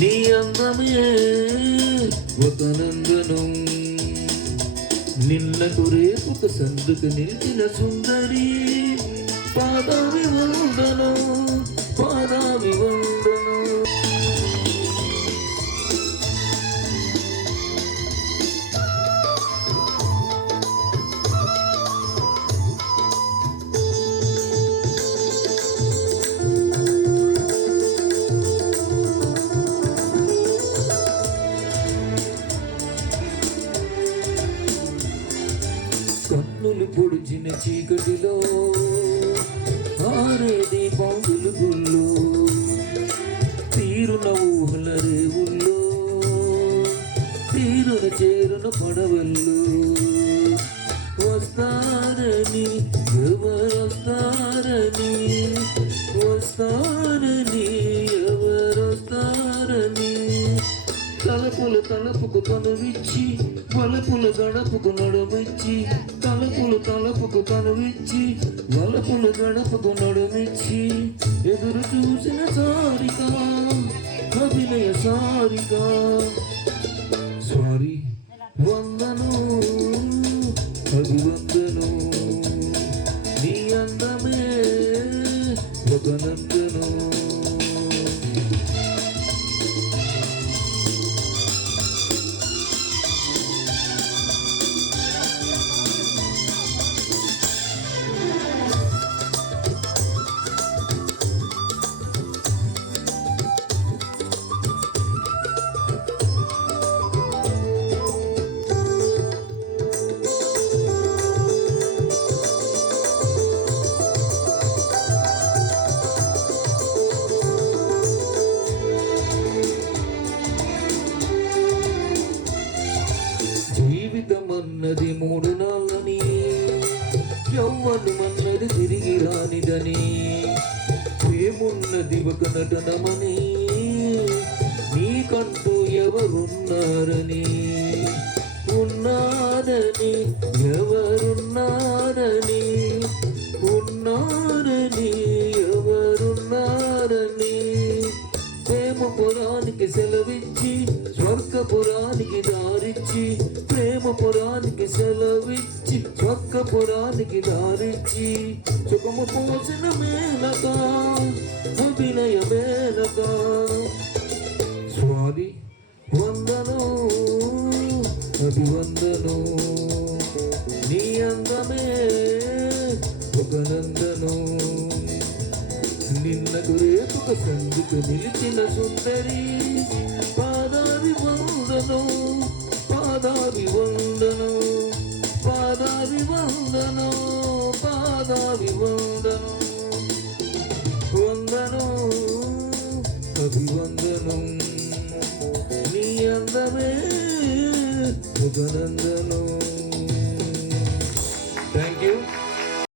నీ అందమే ఒక నందనం, నిన్నకు రేపుక సందుకు నిలిచిన సుందరి. పాదావి వందనం, పాదావి వందనం. కన్నులు పొడిచిన చీకటిలో ఆరేది పావులు గుళ్ళు, తీరున ఊహల రేవుల్లో తీరున చేరున పడవళ్ళు. వస్తారని ఎవరొస్తారని, వస్తారని ఎవరొస్తారని, తలపుల తలపుకు తనువిచ్చి వలపుల గడపకు నడుమిచ్చి, తలపులు తలపుకు తనువిచ్చి వలపుల గడపకు నడుమిచ్చి, ఎదురు చూసిన సారిక అభినయ సారిక. సారీ వందను అభివందను, నీ అందమే ఒక నందను. జీవితమన్నది 3 నాళ్ళని, యవ్వనమన్నది తిరిగి రానిదని, ప్రేమున్నది ఒక నటనమని, నీకంటూ ఎవరున్నారని, ఉన్నారని ఎవరున్నారని, ఉన్నారని ఎవరున్నారని, ప్రేమపురానికి సెలవిచ్చి స్వర్గపురానికి దారిచ్చి, ప్రేమపురానికి సెలవిచ్చి స్వర్గపురానికి దారిచ్చి, సుఖము పోసిన మేనక అభినయ మేనక. స్వామి వందను అభివందను, నీ అందమే ఒక నందను, నిన్నకు రేపుక సందుకు నిలిచిన సుందరి. పాదావి వందను, పాదావి వందను, పాదావి వందను, పాదావి వందను. వందను అభివందనం, నీ అందమే ఒక నందను. Thank you.